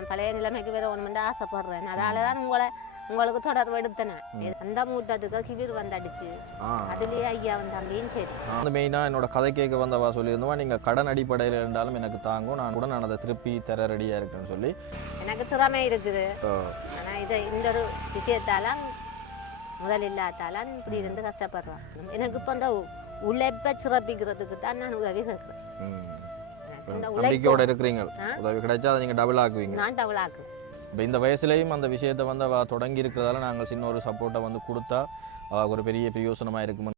நான் பழைய நிலைமைக்கு வேற ஒன்று ஆசைப்படுறேன். அதால தான் உங்களை உங்களுக்கு தொடர்பு எடுத்தேன் அந்த மூட்டத்துக்கு கிபிர் வந்தடிச்சு. அதுலயே ஐயா வந்து தம்பியும் சரி. நான் வந்து மெயினாக என்னோட கதை கேட்க வந்தவா சொல்லியிருந்தவா நீங்கள் கடன் அடிப்படையில் இருந்தாலும் எனக்கு தாங்கும் நான் கூட நான் அதை திருப்பி தர ரெடியாக இருக்கேன்னு சொல்லி. எனக்கு திறமை இருக்குது. ஆனா இதை இந்த ஒரு விஷயத்தால முதல் இல்லாதால இப்படி இருந்து கஷ்டப்படுறேன் எனக்கு இப்போ இந்த உ- உழைப்பை சிறப்பிக்கிறதுக்கு தான் நான் உதவி கேட்குறேன். நம்பிக்கையோட இருக்கிறீங்க? உதவி கிடைச்சா அதை நீங்கள் டபுள் ஆக்குவீங்க. நான் டவுலாக்கு இப்போ இந்த வயசுலேயும் அந்த விஷயத்தை வந்து அவ தொடங்கி இருக்கிறதால நாங்கள் சின்ன ஒரு சப்போர்ட்டை வந்து கொடுத்தா அவளுக்கு ஒரு பெரிய பிரயோசனமாக இருக்கும்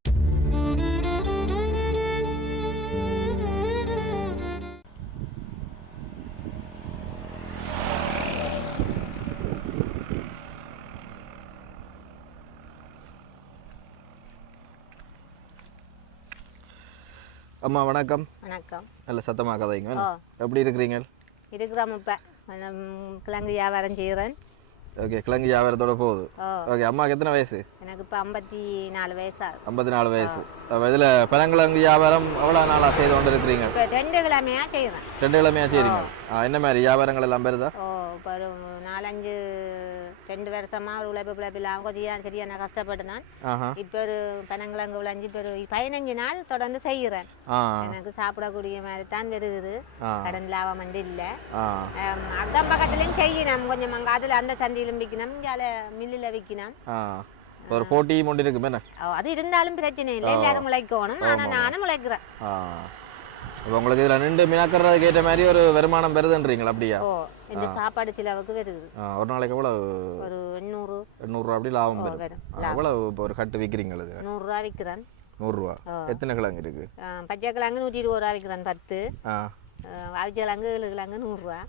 அம்மா வணக்கம். வணக்கம். நல்ல சத்தமாக கதைங்க எப்படி இருக்கிறீங்க? இருக்கிறோம் இப்போ. கிழங்கு வியாபாரம் செய்கிறேன் ஓகே கிழங்கு வியாபாரத்தோட போகுது. ஓகே அம்மாவுக்கு எத்தனை வயசு? எனக்கு இப்போ ஐம்பத்தி நாலு வயசாகுது ஐம்பத்தி நாலு வயசு இதில் பழங்கிழங்கு வியாபாரம் எவ்வளோ நாளாக செய்து கொண்டு இருக்கிறீங்க ரெண்டு கிழமையாக செய்கிறேன் ரெண்டு கிழமையா செய்றீங்க. ஆ, என்ன மாதிரி வியாபாரங்கள் எல்லாம் பெறுதா? ஓ இப்போ ஒரு நாலஞ்சு ரெண்டு வருஷமா ஒரு உழைப்பு பிழைப்பு இல்லாமல் கொஞ்சம் கஷ்டப்பட்டு நான் ஆஹா. இப்போ ஒரு பனங்கிழங்கு விளைஞ்சி இப்போ ஒரு பதினஞ்சு நாள் தொடர்ந்து செய்கிறேன். எனக்கு சாப்பிடக்கூடிய மாதிரி தான் வருகுது கடன் லாபம் வந்து இல்லை. அக்கம் பக்கத்துலேயும் செய்யணும். கொஞ்சம் அங்கே அதில் அந்த சந்தையிலும் விற்கணும். இங்கே மில்லில் விற்கணும். ஒரு போட்டி முண்டி இருக்கு என்ன? ஓ, அது இருந்தாலும் பிரச்சனை இல்லை. எல்லாரும் முளைக்கணும். ஆனால் நானும் முளைக்கிறேன். இப்போ உங்களுக்கு இதில் நின்று மினாக்கிறதுக்கு ஏற்ற மாதிரி ஒரு வருமானம் பெறுதுன்றீங்களா அப்படியா? இந்த சாப்பாடு செலவுக்கு வருகுது ஆ, ஒரு நாளைக்கு எவ்வளோ ஒரு எண்ணூறு. எண்ணூறுரூவா அப்படி லாபம் வரும். ஆ, எவ்வளோ இப்போ ஒரு கட்டு விற்கிறீங்களா இது? நூறுரூவா விற்கிறேன் நூறுரூவா. எத்தனை கிழங்கு இருக்கு? பச்சை கிழங்கு நூற்றி இருபது ரூபா விற்கிறேன் பத்து. அவிச்ச கிழங்கு ஏழு கிழங்கு நூறுரூவா.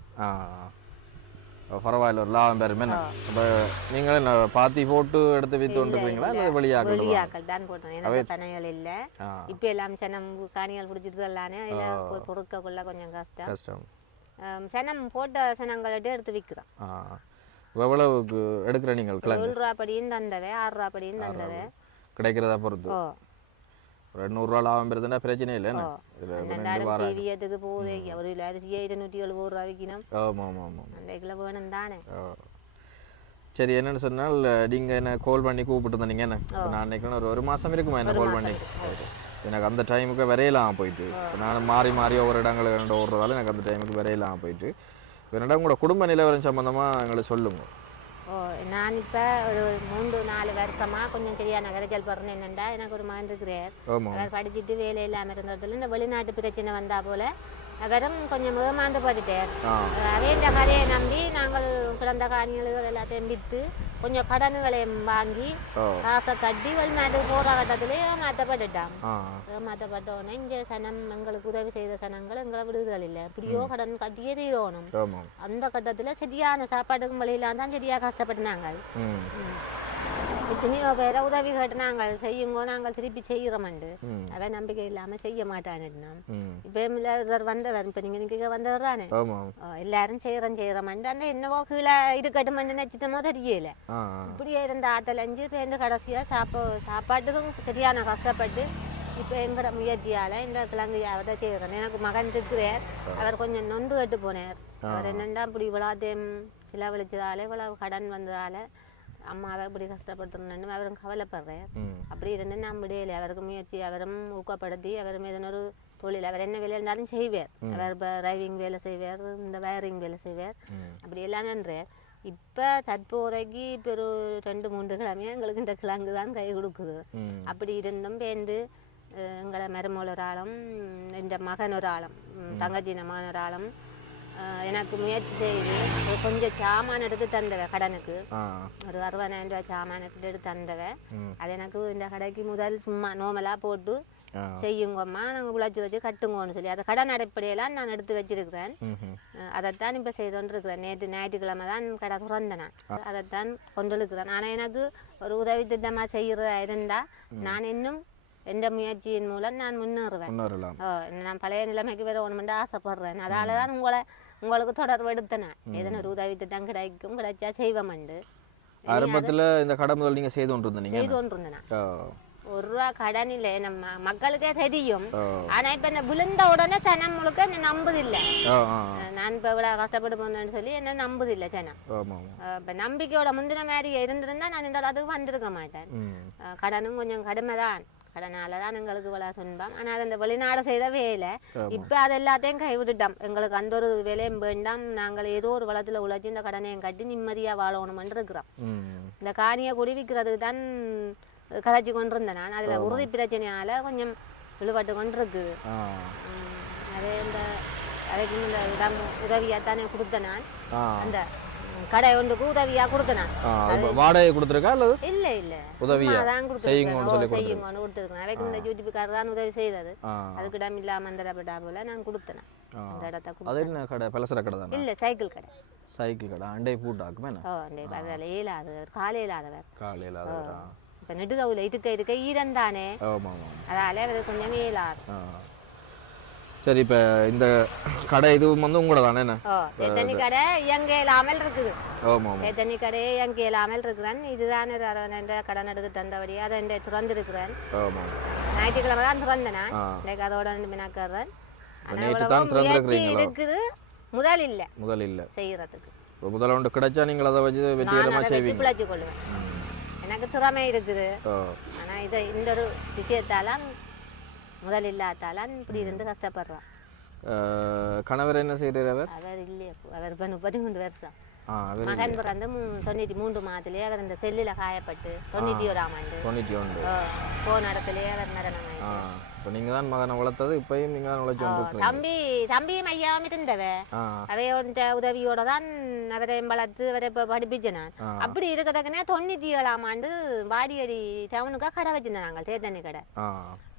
பரவாயில்ல ஒரு லாபம் என்ன? அப்போ நீங்கள் பாத்தி போட்டு எடுத்து வித்து கொண்டுருக்கீங்களா இல்லை. வெளியாக்கணும் வெளியாக்கள் தான்? போட்டோம் எனக்கு பனைகள் இல்லை. இப்போ எல்லாம் சனம் காணிகள் பிடிச்சிட்டு எல்லானே இல்லை பொறுக்கக்குள்ள கொஞ்சம் கஷ்டம். கஷ்டம். சனம் போட்ட சனங்கள்ட்ட எடுத்து விற்கிறோம் எவ்வளவுக்கு எடுக்கிற நீங்கள் ஏழு ரூபா படியும் தந்தவை ஆறு ரூபா படியும் தந்தவை. கிடைக்கிறதா பொறுத்து? ஒரு எண்ணூறுரூவா லாபம் பெறுதுன்னா பிரச்சனை இல்லை என்ன? ஓ. இதுல ரெண்டு ரெண்டாயிரம் வாரம் சீவியத்துக்கு போகுது? ஒரு கிலோ அரிசியை இருநூற்றி எழுபது ரூபா விற்கணும் ஆமாம் ஆமாம் ஆமாம் அந்த கிலோ வேணும் தானே. சரி என்னன்னு சொன்னால் நீங்கள் என்ன கால் பண்ணி கூப்பிட்டு இருந்தீங்க என்ன? நான் நினைக்கிறேன் ஒரு ஒரு மாதம் இருக்குமா என்ன கால் பண்ணி? எனக்கு அந்த டைமுக்கு வரையலாம் போயிட்டு நான் மாறி மாறி ஒவ்வொரு இடங்களுக்கு ரெண்டு ஓடுறதால எனக்கு அந்த டைமுக்கு வரையலாம் போயிட்டு என்னடா உங்களோட குடும்ப நிலவரம் சம்மந்தமாக எங்களுக்கு சொல்லுங்க. ஓ நான் இப்போ ஒரு மூன்று நாலு வருஷமா கொஞ்சம் சரியான விளைச்சல் போடுறேன் என்னண்டா எனக்கு ஒரு மகன் இருக்கிறார். அவர் படிச்சுட்டு வேலை இல்லாமல் இருந்ததுல இந்த வெளிநாட்டு பிரச்சனை வந்தா போல அவரும் கொஞ்சம் ஏமாந்து போட்டுட்டார். ஆ. அவைய கதையை நம்பி நாங்கள் கிடந்த காணிகள் எல்லாத்தையும் விற்று கொஞ்சம் கடன்களையும் வாங்கி காசை கட்டி வெளிநாட்டுக்கு போகிற கட்டத்திலே ஏமாற்றப்பட்டுட்டான் ஆ. ஏமாற்றப்பட்ட உடனே இந்த சனம் எங்களுக்கு உதவி செய்த சனங்கள் எங்களை விடுதல் இல்லை எப்படியோ கடன் கட்டியே தீரணும். அந்த கட்டத்தில் சரியான சாப்பாட்டுக்கும் வழியிலாம் தான் சரியாக கஷ்டப்பட்டு நாங்கள் எத்தனையோ பேரை உதவி கேட்டு நாங்கள் செய்யுங்கோ நாங்கள் திருப்பி செய்கிறோமண்டு அவன் நம்பிக்கை இல்லாமல் செய்ய மாட்டானுன்னா இப்போ இவர் வந்தவர் இப்போ நீங்கள் நிற்க வந்தவர் தானே? எல்லாரும் செய்கிறோம் செய்கிறோமண்டு அந்த என்னவோ கீழே இருக்கட்டுமெண்டு நினச்சிட்டோமோ தெரியல. இப்படியே இருந்த ஆத்தல் அஞ்சு பேருந்து கடைசியாக சாப்பா சாப்பாட்டுக்கும் சரியான கஷ்டப்பட்டு இப்போ எங்களோட முயற்சியால் இந்த கிழங்கு அதை செய்கிறோம் எனக்கு மகன் இருக்கிறார். அவர் கொஞ்சம் நொந்து கட்டு போனார். அவர் என்னென்னா இப்படி இவ்வளோத்தையும் செலவழிச்சதால இவ்வளவு கடன் வந்ததால அம்மாவை இப்படி கஷ்டப்படுத்துறேன்னு அவரும் கவலைப்படுறார். ம். அப்படி இருந்து நான் விடையில அவருக்கு முயற்சி அவரும் ஊக்கப்படுத்தி அவரும் எதனொரு தொழில் அவர் என்ன வேலை இருந்தாலும் செய்வார். அவர் இப்போ டிரைவிங் வேலை செய்வார் இந்த வயரிங் வேலை செய்வார். அப்படி எல்லாம் நன்றார் இப்போ தற்போதைக்கு இப்போ ஒரு ரெண்டு மூன்று கிழமையாக எங்களுக்கு இந்த கிழங்கு தான் கை கொடுக்குது. அப்படி இருந்தும் பேருந்து எங்களை மருமகள் ஒரு ஆளும் இந்த மகன் ஒரு ஆளும் தங்கச்சின மகன் ஒரு ஆளும் எனக்கு முயற்சி செய்து கொஞ்சம் சாமான் எடுத்து தந்தவ கடனுக்கு. ஒரு அறுபதாயிரம் ரூபாய் சாமானுக்கு எடுத்து தந்தவ. அது எனக்கு இந்த கடைக்கு முதல் சும்மா நோமலாக போட்டு செய்யுங்கம்மா நாங்கள் உழைச்சி வச்சு கட்டுங்கோன்னு சொல்லி. அதை கடன் அடிப்படையெல்லாம் நான் எடுத்து வச்சிருக்கிறேன். அதைத்தான் இப்போ செய்தோன்றிருக்கிறேன். நேற்று ஞாயிற்றுக்கிழமை தான் கடை திறந்தேன். நான் அதைத்தான் கொண்டிருக்கிறேன் ஆனால் எனக்கு ஒரு உதவி திட்டமாக செய்கிறதா இருந்தால் நான் இன்னும் எந்த முயற்சியின் மூலம் நான் முன்னேறுவேன். நான் பழைய நிலைமைக்கு வேற ஒன்று ஆசைப்படுறேன். அதால தான் உங்களை உங்களுக்கு தொடர்பு எடுத்தேன். ஏதேனும் ஒரு உதவி திட்டம் கிடைக்கும் கிடைச்சா செய்வோம்ண்டு. ஆரம்பத்தில் இந்த கடை முதல் நீங்கள் செய்து கொண்டு இருந்தீங்க செய்து கொண்டிருந்தேன் நான். ஆ. ஒரு ரூபா கடன் இல்லை நம்ம மக்களுக்கே தெரியும். ஆனா இப்ப இந்த விழுந்த உடனே சனம் முழுக்க என்ன நம்புதில்லை நான் இப்ப இவ்வளவு கஷ்டப்பட்டு போனேன்னு சொல்லி என்ன நம்புதில்லை சனம். இப்ப நம்பிக்கையோட முந்தின மாதிரி இருந்திருந்தா நான் இந்த இடத்துக்கு வந்திருக்க மாட்டேன். கடனும் கொஞ்சம் கடுமை தான் கடனால தான் எங்களுக்கு இவ்வளோ சொன்பம். ஆனால் அது இந்த வெளிநாடு செய்த வேலை. இப்போ அது எல்லாத்தையும் கைவிட்டுட்டோம். எங்களுக்கு அந்த ஒரு வேலையும் வேண்டாம். நாங்கள் ஏதோ ஒரு வளத்தில் உழைச்சி இந்த கடனையும் கட்டி நிம்மதியாக வாழணுமென்று இருக்கிறோம். இந்த காணியை குடிவிக்கிறதுக்கு தான் கதைச்சி கொண்டு இருந்தேன் நான். அதில் உறுதி பிரச்சனையால் கொஞ்சம் இழுபட்டு கொண்டு இருக்குது ஆ. உம், அதே இந்த அதுக்கு இந்த உதவியாக தானே கொடுத்தேன் நான். அந்த கடை ஒன்றுக்கு உதவியாக கொடுத்தேன்? வாடகை கொடுத்துருக்கா அல்லது இல்ல இல்ல. உதவியா? செய்யுங்கன்னு சொல்லி செய்யுங்கன்னு கொடுத்துருக்கேன். அவைக்கு இந்த யூடியூப்காரர் தான் உதவி செய்தது அதுக்கு இடம் இல்லாம அந்த போல நான் கொடுத்தேன். அந்த இடத்த அது என்ன கடை? பலசர கடை தானே? இல்ல சைக்கிள் கடை. சைக்கிள் கடை. அண்டை பூட்டாக்குமே ஓ அந்த அதில் இயலாதவர் காலை இல்லாதவர். காலையில் அதா இப்ப நெடுகவுல இருக்க இருக்க ஈரம் தானே அதால கொஞ்சம் இயலாது சரி இப்போ இந்த கடை இது வந்து உங்களோட தானே எத்தனை கடை இயங்க இல்லாமல் இருக்குது ஆமாம் எத்தனை கடை இயங்க இல்லாமல் இருக்கிறேன்? இதுதான் என்ற கடன் எடுத்து தந்தபடி அதை என்ற திறந்திருக்கிறேன். ஆமாம் ஞாயிற்றுக்கிழமை தான் திறந்தேன்? இன்னைக்கு அதோட ரெண்டு மினாக்கிறேன் இருக்குது. முதல் இல்ல. முதல் இல்லை செய்யறதுக்கு முதல்ல ஒன்று கிடைச்சா நீங்கள் அதை வச்சு வெற்றிகரமாக செய்வீங்க. பிழைச்சு கொள்ளுவேன். எனக்கு திறமை இருக்குது. ஆனா இதை இந்த ஒரு விஷயத்தால முதல் இல்லாதால இப்படி இருந்து கஷ்டப்படுறான் கணவர் என்ன செய்கிறார் அவர்? அவர் இல்லையே அவர் இப்போ முப்பத்தி மூன்று வருஷம் மகன் பிறந்து தொண்ணூற்றி மூன்று மாதத்திலேயே அவர் இந்த செல்லில் காயப்பட்டு தொண்ணூற்றி ஓராம் ஆண்டு. தொண்ணூற்றி ஒன்று. போன இடத்துலயே அவர் மரணம் இப்போ நீங்கள் தான் மகனை வளர்த்தது இப்பயும் நீங்கள் தான் வந்துருக்கீங்க தம்பி தம்பியும் ஐயாவும் இருந்தவ. அவையோட உதவியோட தான் அவரை வளர்த்து அவரை இப்போ படிப்பிச்சேன். அப்படி இருக்கத்தக்கனே தொண்ணூற்றி ஏழாம் ஆண்டு வாடியடி டவுனுக்காக கடை வச்சிருந்தேன் நாங்கள் தேர்தண்ணி கடை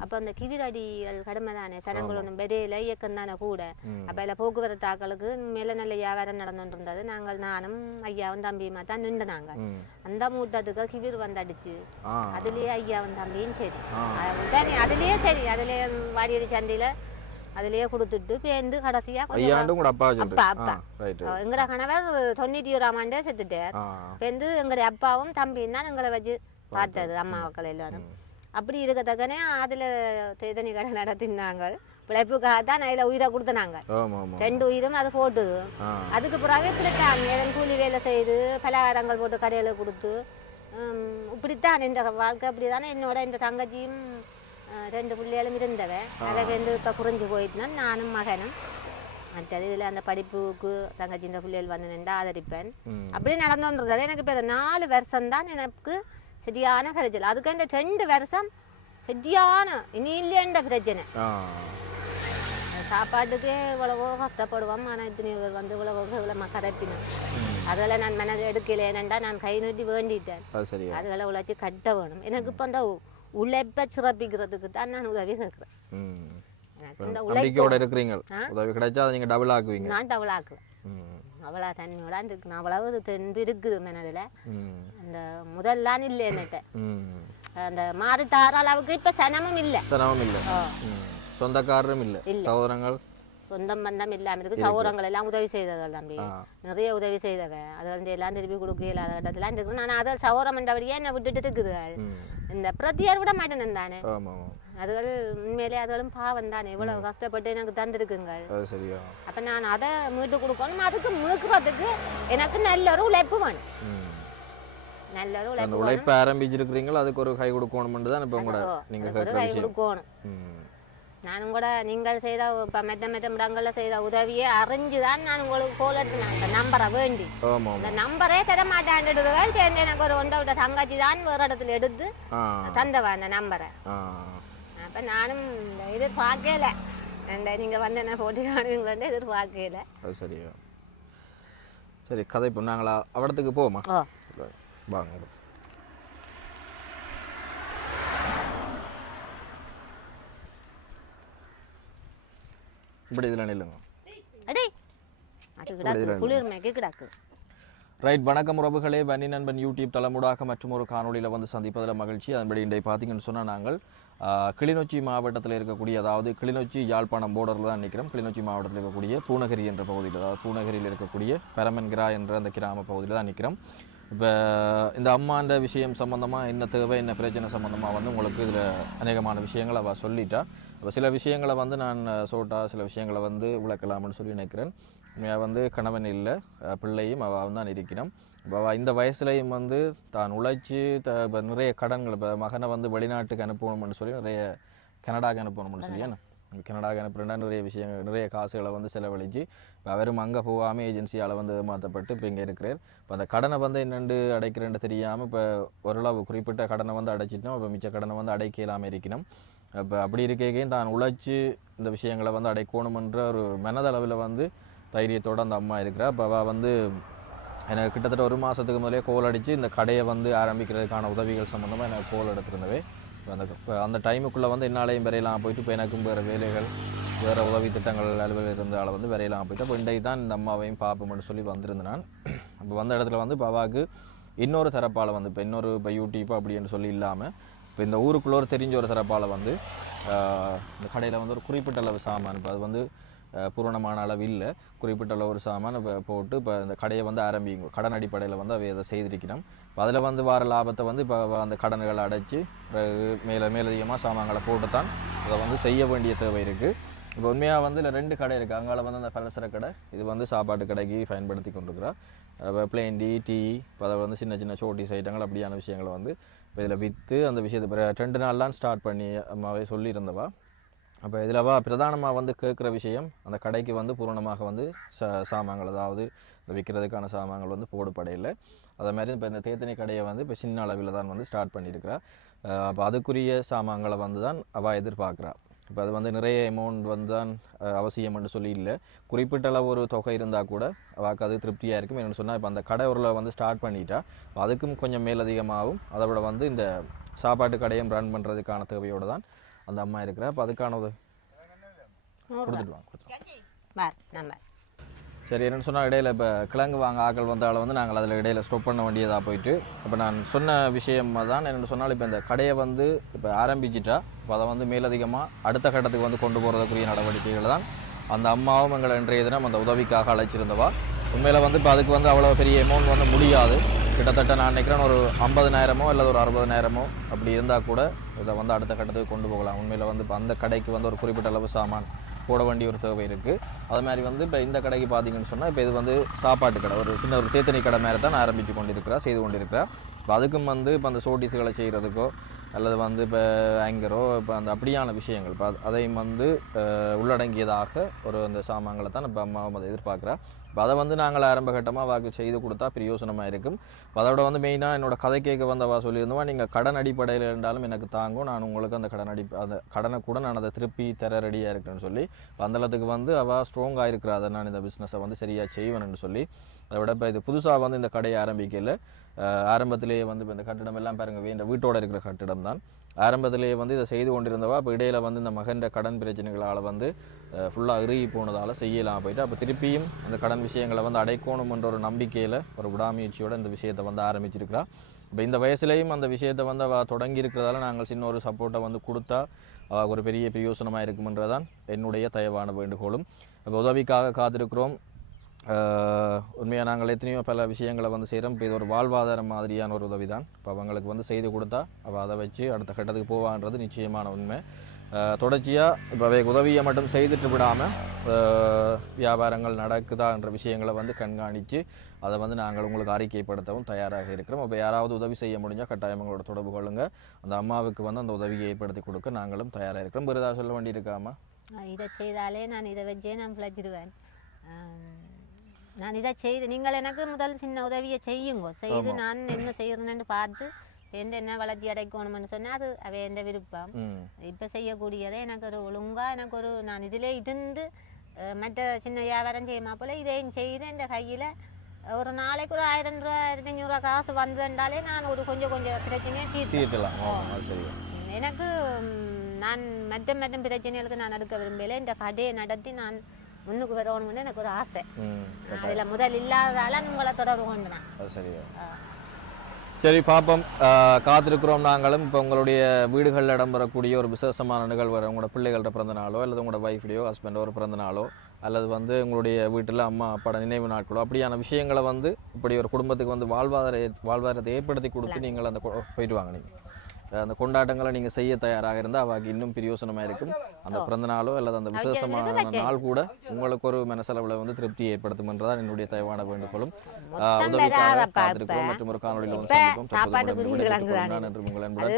அப்போ அந்த கிவிரடிகள் கடுமை தானே சனங்கள் ஒன்றும் பெரியல இயக்கம் தானே கூட. அப்போ அதில் போக்குவரத்து ஆக்களுக்கு மேலே நல்ல வியாபாரம் நடந்துட்டு இருந்தது. நாங்கள் நானும் ஐயாவும் தம்பியுமா தான் நின்று நாங்கள் அந்த மூட்டத்துக்கு கிவிர் வந்தடிச்சு. ஆ. அதுலேயே ஐயாவும் தம்பியும் சரி. அதுலேயே சரி அதுலேயே வாடியடி சந்தையில் அதுலேயே கொடுத்துட்டு பேருந்து கடைசியாக ஐயாண்டும் கூட அப்பா அப்பா, அப்பா. எங்கட கணவர் தொண்ணூற்றி ஓராம் ஆண்டே செத்துட்டார் ஆ வந்து எங்களுடைய அப்பாவும் தம்பியும் தான் எங்களை வச்சு பார்த்தது அம்மா மக்கள் எல்லாரும் அப்படி இருக்கத்தக்கனே அதில் தேதனி கடை நடத்தினாங்க பிழைப்புக்காக தான் அதில் உயிரை கொடுத்தனாங்க ரெண்டு உயிரும் அது போட்டுது அதுக்கு பிறகு இப்படித்தான் ஏதன் கூலி வேலை செய்து பலகாரங்கள் போட்டு கடையில் கொடுத்து இப்படித்தான் இந்த வாழ்க்கை அப்படிதானே என்னோட இந்த தங்கச்சியும் ரெண்டு பிள்ளைகளும் இருந்தவ அதை வந்து இப்போ புரிஞ்சு போயிட்டுனா நானும் மகனும் மற்றது இதில் அந்த படிப்புக்கு தங்கச்சி இந்த பிள்ளைகள் வந்து நின்று ஆதரிப்பேன் அப்படி நடந்துன்றது எனக்கு இப்போ நாலு வருஷம் தான் எனக்கு சரியான கரைச்சல் அதுக்கு இந்த ரெண்டு வருஷம் சரியான இனி இல்லைன்ற பிரச்சனை சாப்பாட்டுக்கே இவ்வளவோ கஷ்டப்படுவோம் ஆனால் இத்தனை பேர் வந்து இவ்வளவோ இவ்வளோ கரைப்பினோம் அதில் நான் மனது எடுக்கலேனண்டா நான் கை நீட்டி வேண்டிட்டேன் அதுகளை உழைச்சி கட்ட வேணும் எனக்கு இப்போ அந்த உழைப்பை சிறப்பிக்கிறதுக்கு தான் நான் உதவி கேட்குறேன். இந்த இருக்கிறீங்க? உதவி கிடைச்சா நீங்கள் டபுள் ஆக்குவீங்க. நான் டவுலாக்குவேன் ம். அவ்வளோ தண்ணியோட நான் அவ்வளவு தென்பு இருக்குது மனதில் அந்த முதல்லாம் இல்லை என்னட்ட அந்த மாறி தார அளவுக்கு இப்போ சனமும் இல்லை. சிரமம் இல்லை. சொந்தக்காரரும் இல்லை. சகோதரங்கள்? சொந்தம் பந்தம் இல்லாமல் இருக்கு. சௌரங்கள் எல்லாம் உதவி செய்தவர்கள் தம்பி. நிறைய உதவி செய்தவன். அது வந்து எல்லாம் திருப்பி கொடுக்க இல்லாத கட்டத்தில் இருக்கு. நான் அதை சௌரம் என்றபடியே என்னை விட்டுட்டு இருக்குதுகள் ம். இந்த பிரத்தியார் விட மாட்டேன் தானே. அதுகள் உண்மையிலே அதுகளும் பாவம் தானே. இவ்வளவு கஷ்டப்பட்டு எனக்கு சரியா அப்போ நான் அதை மீட்டு கொடுக்கணும். அதுக்கு முழுக்கிறதுக்கு எனக்கு நல்ல ஒரு உழைப்பு வேணும். நல்ல ஒரு உழைப்பு உழைப்பை ஆரம்பிச்சிருக்கிறீங்களோ அதுக்கு ஒரு கை கொடுக்கணும்னு தான் இப்போ உங்களோட கேட்குற கை கொடுக்கணும். ம் நானும் கூட நீங்கள் செய்த இப்போ மெட்ட மெட்ட இடங்களில் செய்த உதவியை அறிஞ்சு தான் நான் உங்களுக்கு கோல் எடுத்தேன் அந்த நம்பரை வேண்டி. அந்த நம்பரே தர மாட்டாண்டுடுதுகள் சேர்ந்து எனக்கு ஒரு ஒன்றை விட்ட தங்கச்சி தான் வேறு இடத்துல எடுத்து தந்தவா அந்த நம்பரை அப்போ நானும் இது பார்க்கல அந்த நீங்கள் வந்து என்ன போட்டி காணுவீங்களே எதிர்பார்க்கல. அது சரியா சரி கதை இப்போ நாங்களா அவடத்துக்கு போவோமா? வாங்க. இப்படி இதில் நில்லுங்க அடே அது கிடாக்கு குளிர்மைக்கு கிடாக்கு ரைட் வணக்கம் உறவுகளே வன்னி நண்பன் யூடியூப் தலைமுடாக மற்றும் ஒரு காணொளியில் வந்து சந்திப்பதில் மகிழ்ச்சி அதன்படி இன்றைய பார்த்தீங்கன்னு சொன்னால் நாங்கள் கிளிநொச்சி மாவட்டத்தில் இருக்கக்கூடிய அதாவது கிளிநொச்சி யாழ்ப்பாணம் போர்டரில் தான் நிற்கிறோம் கிளிநொச்சி மாவட்டத்தில் இருக்கக்கூடிய பூநகரி என்ற பகுதியில் அதாவது பூநகரியில் இருக்கக்கூடிய பெரமன்கிரா என்ற அந்த கிராம பகுதியில் தான் நிற்கிறோம் இப்போ இந்த அம்மான்ற விஷயம் சம்மந்தமாக என்ன தேவை என்ன பிரச்சனை சம்மந்தமாக வந்து உங்களுக்கு இதில் அநேகமான விஷயங்களை அவள் சொல்லிட்டா அப்போ சில விஷயங்களை வந்து நான் சோட்டா சில விஷயங்களை வந்து விளக்கலாம்னு சொல்லி நினைக்கிறேன். உண்மையாக வந்து கணவன் இல்லை பிள்ளையும் அவள் தான் இருக்கிறோம் இப்போ இந்த வயசுலையும் வந்து தான் உழைச்சி த இப்ப நிறைய கடன்கள் இப்போ மகனை வந்து வெளிநாட்டுக்கு அனுப்பணும்னு சொல்லி நிறைய கனடாக்கு அனுப்பணும்னு சொல்லி கனடாக்கு அனுப்புறேன்னா நிறைய விஷயங்கள் நிறைய காசுகளை வந்து இப்போ அவரும் அங்கே போகாமல் ஏஜென்சியால் வந்து மாற்றப்பட்டு இப்போ இங்கே இருக்கிறார் இப்போ அந்த கடனை வந்து என்னென்று அடைக்கிறேன்னு தெரியாமல் இப்போ ஓரளவு குறிப்பிட்ட கடனை வந்து அடைச்சிட்டோம். இப்போ மிச்ச கடனை வந்து அடைக்க இல்லாமல் இருக்கணும் இப்போ அப்படி இருக்கையும் தான் உழைச்சி இந்த விஷயங்களை வந்து அடைக்கணுமென்ற ஒரு மனதளவில் வந்து தைரியத்தோடு அந்த அம்மா இருக்கிறா. இப்போ அவள் வந்து எனக்கு கிட்டத்தட்ட ஒரு மாதத்துக்கு முதலே கோல் அடித்து இந்த கடையை வந்து ஆரம்பிக்கிறதுக்கான உதவிகள் சம்மந்தமாக எனக்கு கோல் எடுத்திருந்தவே. அந்த இப்போ அந்த டைமுக்குள்ளே வந்து என்னாலையும் வரையலாம் போயிட்டு இப்போ எனக்கும் வேறு வேலைகள் வேறு உதவி திட்டங்கள் அலுவலகம் இருந்தால் வந்து வரையலாம் போயிட்டு அப்போ இன்றைக்கு தான் இந்த அம்மாவையும் பார்ப்போம்னு சொல்லி வந்திருந்தேன் நான் அப்போ வந்த இடத்துல வந்து இப்போ இன்னொரு தரப்பால் வந்து இப்போ இன்னொரு இப்போ யூடியூப் அப்படின்னு சொல்லி இல்லாமல் இப்போ இந்த ஊருக்குள்ளே ஒரு தெரிஞ்ச ஒரு தரப்பால் வந்து இந்த கடையில் வந்து ஒரு குறிப்பிட்ட அளவு சாமான் இப்போ அது வந்து பூரணமான அளவு இல்லை. குறிப்பிட்ட அளவு ஒரு சாமான் இப்போ போட்டு இப்போ இந்த கடையை வந்து ஆரம்பிங்க. கடன் அடிப்படையில் வந்து அவை அதை செய்திருக்கணும். இப்போ அதில் வந்து வர லாபத்தை வந்து இப்போ அந்த கடன்களை அடைச்சி மேலே மேலதிகமாக சாமான்களை போட்டு தான் அதை வந்து செய்ய வேண்டிய தேவை இருக்குது இப்போ உண்மையாக வந்து இல்லை ரெண்டு கடை இருக்குது அங்கால வந்து அந்த பலசர கடை இது வந்து சாப்பாட்டு கடைக்கு பயன்படுத்தி கொண்டிருக்கிறா பிளேன் டீ டீ இப்போ அதை வந்து சின்ன சின்ன ஷோட்டிஸ் ஐட்டங்கள் அப்படியான விஷயங்களை வந்து இப்போ இதில் விற்று அந்த விஷயத்தை ரெண்டு நாள்லாம் ஸ்டார்ட் பண்ணி அம்மாவே சொல்லியிருந்தவா. அப்போ இதில் பிரதானமாக வந்து கேட்குற விஷயம் அந்த கடைக்கு வந்து பூரணமாக வந்து ச சாமான்கள் அதாவது இந்த விற்கிறதுக்கான சாமான்கள் வந்து போடுபடையில். அதே மாதிரி இப்போ இந்த தேத்தனி கடையை வந்து இப்போ சின்ன அளவில் தான் வந்து ஸ்டார்ட் பண்ணியிருக்கிறா. அப்போ அதுக்குரிய சாமான்களை வந்து தான் அவள் எதிர்பார்க்குறா. இப்போ அது வந்து நிறைய அமௌண்ட் வந்து தான் அஹ், அவசியம்னு சொல்லி இல்லை. குறிப்பிட்ட அளவு ஒரு தொகை இருந்தால் கூட அவாக்கு அது திருப்தியாக இருக்கும். என்னென்னு சொன்னால் இப்போ அந்த கடை ஒரு வந்து ஸ்டார்ட் பண்ணிட்டா அதுக்கும் கொஞ்சம் மேலதிகமாகும் அதை விட வந்து இந்த சாப்பாட்டு கடையும் ரன் பண்ணுறதுக்கான தேவையோடு தான் அந்த அம்மா இருக்கிறா. அப்போ அதுக்கான கொடுத்துட்டு வாங்க கொடுத்துட்டு வாங்க. பார் நம்ம. சரி என்னென்னு சொன்னால் இடையில் இப்போ கிழங்கு வாங்க ஆக்கள் வந்தாலும் வந்து நாங்கள் அதில் இடையில் ஸ்டாப் பண்ண வேண்டியதாக போயிட்டு இப்போ நான் சொன்ன விஷயம் தான் என்னென்னு சொன்னால் இப்போ இந்த கடையை வந்து இப்போ ஆரம்பிச்சிட்டா இப்போ அதை வந்து மேலதிகமாக அடுத்த கட்டத்துக்கு வந்து கொண்டு போகிறதுக்குரிய நடவடிக்கைகள் தான். அந்த அம்மாவும் எங்களை இன்றைய தினம் அந்த உதவிக்காக அழைச்சிருந்தவா. உண்மையில் வந்து இப்போ அதுக்கு வந்து அவ்வளோ பெரிய அமௌண்ட் வந்து முடியாது. கிட்டத்தட்ட நான் நினைக்கிறேன் ஒரு ஐம்பதுனாயிரமோ அல்லது ஒரு அறுபதுனாயிரமோ அப்படி இருந்தால் கூட இதை வந்து அடுத்த கட்டத்துக்கு கொண்டு போகலாம். உண்மையில் வந்து இப்போ அந்த கடைக்கு வந்து ஒரு குறிப்பிட்ட அளவு சாமான் போட வேண்டிய ஒரு தேவை இருக்குது அது மாதிரி வந்து இப்போ இந்த கடைக்கு பார்த்தீங்கன்னு சொன்னால் இப்போ இது வந்து சாப்பாட்டு கடை. ஒரு சின்ன ஒரு தேத்தனி கடை மாதிரி தான் ஆரம்பித்து கொண்டிருக்கிறேன் செய்து கொண்டிருக்கிறா. இப்போ அதுக்கும் வந்து இப்போ அந்த சோட்டிஸுகளை செய்கிறதுக்கோ அல்லது வந்து இப்போ ஆங்கரோ இப்போ அந்த அப்படியான விஷயங்கள் இப்போ அதையும் வந்து உள்ளடங்கியதாக ஒரு அந்த சாமான்களை தான் இப்போ அம்மாவும் அதை எதிர்பார்க்குறா. இப்போ அதை வந்து நாங்கள் ஆரம்ப கட்டமாக வாக்கு செய்து கொடுத்தா பிரயோசனமாக இருக்கும். அதோட வந்து மெயினாக என்னோட கதை கேட்க வந்தவா சொல்லியிருந்தவா நீங்கள் கடன் அடிப்படையில் இருந்தாலும் எனக்கு தாங்கும் நான் உங்களுக்கு அந்த கடன் அடி அந்த கடனை கூட நான் அதை திருப்பி தர ரெடியாக இருக்கேன்னு சொல்லி பந்தளத்துக்கு வந்து அவள் ஸ்ட்ராங்காக இருக்கிறா அதை நான் இந்த பிஸ்னஸை வந்து சரியாக செய்வேன்னு சொல்லி அதை விட இப்போ இது புதுசாக வந்து இந்த கடையை ஆரம்பிக்கல. ஆரம்பத்திலேயே வந்து இப்போ இந்த கட்டிடம் எல்லாம் பாருங்க இந்த வீட்டோட இருக்கிற கட்டிடம் தான். ஆரம்பத்திலேயே வந்து இதை செய்து கொண்டிருந்தவா இப்போ இடையில வந்து இந்த மகன்ற கடன் பிரச்சனைகளால் வந்து ஃபுல்லாக இறுகி போனதால் செய்யலாம் போயிட்டு அப்போ திருப்பியும் அந்த கடன் விஷயங்களை வந்து அடைக்கணும்ன்ற ஒரு நம்பிக்கையில் ஒரு விடாமுயற்சியோடு இந்த விஷயத்தை வந்து ஆரம்பிச்சிருக்கிறா. இப்போ இந்த வயசுலேயும் அந்த விஷயத்தை வந்து அவள் தொடங்கி இருக்கிறதால நாங்கள் சின்ன ஒரு சப்போர்ட்டை வந்து கொடுத்தா அவள் ஒரு பெரிய பிரயோசனமாக இருக்கும்ன்றதான் என்னுடைய தயவான வேண்டுகோளும். இப்போ உதவிக்காக காத்திருக்கிறோம். உண்மையாக நாங்கள் எத்தனையோ பல விஷயங்களை வந்து செய்கிறோம் இப்போ இது ஒரு வாழ்வாதாரம் மாதிரியான ஒரு உதவி தான் இப்போ அவங்களுக்கு வந்து செய்து கொடுத்தா அவள் அதை வச்சு அடுத்த கட்டத்துக்கு போவான்றது நிச்சயமான உண்மை. தொடர்ச்சியாக இப்போ அவை உதவியை மட்டும் செய்துட்டு விடாமல் வியாபாரங்கள் நடக்குதான்ற விஷயங்களை வந்து கண்காணித்து அதை வந்து நாங்கள் உங்களுக்கு அறிக்கைப்படுத்தவும் தயாராக இருக்கிறோம். அப்போ யாராவது உதவி செய்ய முடிஞ்சால் கட்டாயம் எங்களோட தொடர்பு கொள்ளுங்கள் அந்த அம்மாவுக்கு வந்து அந்த உதவியை ஏற்படுத்தி கொடுக்க நாங்களும் தயாராக இருக்கிறோம். விருதா சொல்ல வேண்டியிருக்காமா? இதை செய்தாலே நான் இதை வச்சே நான் பிழைச்சிடுவேன் நான் இதை செய்து நீங்கள் எனக்கு முதல் சின்ன உதவியை செய்யுங்க. செய்து நான் என்ன செய்யறேன்னு பார்த்து எந்த என்ன வளர்ச்சி அடைக்கணும்னு சொன்னால் அது அவ எந்த விருப்பம்? இப்போ செய்யக்கூடியதை எனக்கு ஒரு ஒழுங்காக எனக்கு ஒரு நான் இதிலே இருந்து மற்ற சின்ன வியாபாரம் செய்யுமா போல இதையும் செய்து இந்த கையில் ஒரு நாளைக்கு ஒரு ஆயிரம் ரூபா ஆயிரத்தி ஐநூறுரூவா காசு வந்ததுண்டாலே நான் ஒரு கொஞ்சம் கொஞ்சம் பிரச்சனையை தீர்த்து தீர்க்கலாம். ஆ, அது சரி எனக்கு நான் மற்ற மற்ற பிரச்சனைகளுக்கு நான் எடுக்க விரும்பல இந்த கடையை நடத்தி நான் முன்னுக்கு வரணும்னு எனக்கு ஒரு ஆசை. அதில் முதல் இல்லாததால உங்களை தொடர்பு கொண்டு நான் அது சரியா. சரி பார்ப்போம் ஆ, காத்திருக்கிறோம் நாங்களும். இப்போ உங்களுடைய வீடுகளில் இடம்பெறக்கூடிய ஒரு விசேஷமான நிகழ்வு உங்களோட பிள்ளைகளோட பிறந்த நாளோ அல்லது உங்களோட ஒய்ஃப்டையோ ஹஸ்பண்டோ ஒரு பிறந்த நாளோ அல்லது வந்து உங்களுடைய வீட்டில் அம்மா அப்பாட நினைவு நாட்களோ அப்படியான விஷயங்களை வந்து இப்படி ஒரு குடும்பத்துக்கு வந்து வாழ்வாதார வாழ்வாதாரத்தை ஏற்படுத்தி கொடுத்து நீங்கள் அந்த போயிட்டு வாங்க நீங்கள் அந்த கொண்டாட்டங்களை நீங்கள் செய்ய தயாராக இருந்தால் அவாக்கு இன்னும் பிரியோசனமாக இருக்கும். அந்த பிறந்த நாளோ அல்லது அந்த விசேஷமான நாள் கூட உங்களுக்கு ஒரு மனசளவில் வந்து திருப்தி ஏற்படுத்தும் என்றுதான் என்னுடைய தயவான வேண்டுகோளும். உதவிக்காக காத்திருக்கிறோம். மற்றும் ஒரு காணொலியில் வந்து சந்திப்போம். என்று உங்கள் அன்புடன்